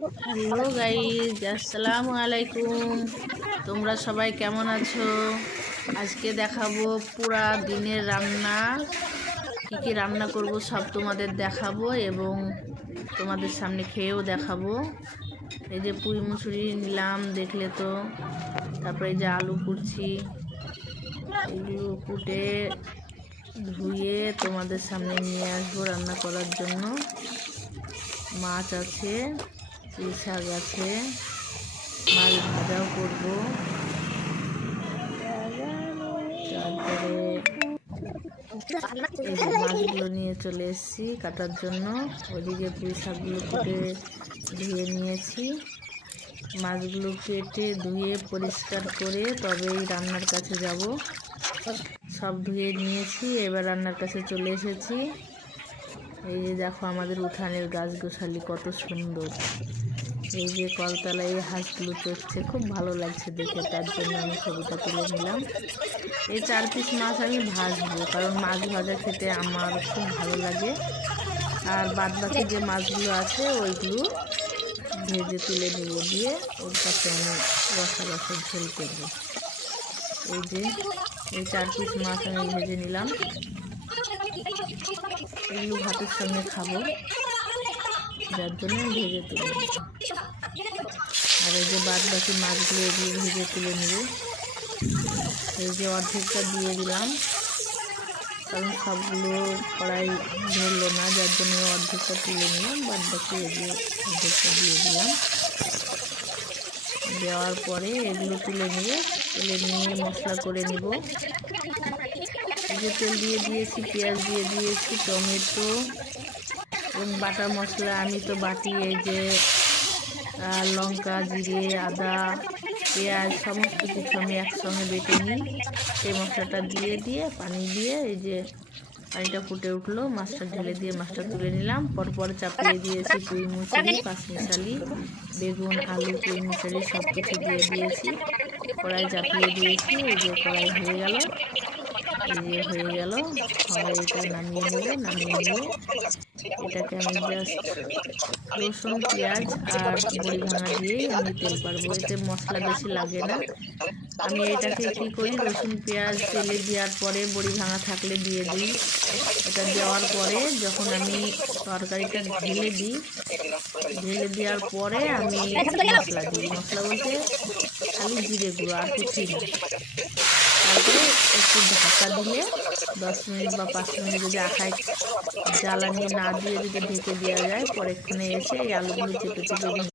Hello guys, আসসালামু আলাইকুম। তোমরা সবাই কেমন আছো? আজকে দেখাবো পুরা দিনের রান্না, কি কি রান্না করব সব তোমাদের দেখাবো এবং তোমাদের সামনে খেয়েও দেখাবো। এই যে পুঁই মুসুরি নিলাম, দেখলে তো। তারপরে এই যে আলু কুটছি, এগুলো কুটে ধুয়ে তোমাদের সামনে নিয়ে আসবো রান্না করার জন্য। মাছ আছে, পুঁই শাক আছে, মাছ ভাজাও করবো। তারপরে এই যে মাছগুলো নিয়ে চলে এসেছি কাটার জন্য। ওদিকে পুঁই শাকগুলো কেটে ধুয়ে নিয়েছি। মাছগুলো কেটে ধুয়ে পরিষ্কার করে তবেই রান্নার কাছে যাব। সব ধুয়ে নিয়েছি, এবার রান্নার কাছে চলে এসেছি। এই যে দেখো আমাদের উঠানের গাছ গোছালি কত সুন্দর। এই যে কলতলায় এই হাঁসগুলো চড়ছে, খুব ভালো লাগছে দেখে, তার জন্য আমি ছবিটা তুলে নিলাম। এই 4 পিস মাছ আমি ভাজবো, কারণ মাছ ভাজা খেতে আমার খুব ভালো লাগে। আর বাদ বাকি যে মাছগুলো আছে ওইগুলো ভেজে তুলে নেব, দিয়ে ওর কাছে আমি রসা রসা ঝোল করবো। এই যে এই 4 পিস মাছ আমি ভেজে নিলাম, এগুলো ভাতের সঙ্গে খাবো, যার জন্য ভেজে তুলে নেব। আর এই যে বাদ বাকি মাছগুলো এগুলো ভেজে তুলে নেব। এই যে অর্ধেকটা দিয়ে দিলাম, কারণ সবগুলো কড়াই ধরলো না, যার জন্য অর্ধেকটা তুলে নিলাম। বাদ বাকি এগুলো অর্ধেকটা দিয়ে দিলাম। দেওয়ার পরে এগুলো তুলে নিয়ে মশলা করে নিব। এই যে তেল দিয়ে দিয়েছি, পেঁয়াজ দিয়ে দিয়েছি, টমেটো এবং বাটা মশলা আমি তো বাটি, এই যে লঙ্কা, জিরে, আদা, পেঁয়াজ সমস্ত কিছু আমি একসঙ্গে বেটে নিই। সেই মশলাটা দিয়ে পানি দিয়ে, এই যে পানিটা ফুটে উঠলো, মাছটা ঢেলে দিয়ে মাছটা তুলে নিলাম। পরপর চাপিয়ে দিয়েছি পুঁই মুসুরি, পাঁচমিশালি, বেগুন, আলু, পুঁই মুসুরি সব কিছু দিয়ে দিয়েছি। কড়াই চাপিয়ে দিয়েছি। এই যে কড়াই হয়ে গেল, হয় এটা নামিয়ে নেব। নামিয়ে নিয়ে এটাকে আমি জাস্ট রসুন, পেঁয়াজ আর বড়ি ভাঙা দিয়েই আমি তেল পারবো, এতে মশলা বেশি লাগে না। আমি এটাকে কি করি, রসুন পেঁয়াজ তেলে দেওয়ার পরে বড়ি ভাঙা থাকলে দিয়ে দিই। এটা দেওয়ার পরে যখন আমি তরকারিটা ঢেলে দেওয়ার পরে আমি মশলা দিই। মশলা বলতে খালি জিরে গুঁড়ো, আর কিছুই না। তারপরে একটু ঢাকা দিলে 10 মিনিট বা 5 মিনিট যদি আখায় জ্বালানি না দিয়ে যদি ঢেকে দেওয়া যায়, পরেক্ষণে এসে এই আলুগুলো চেপে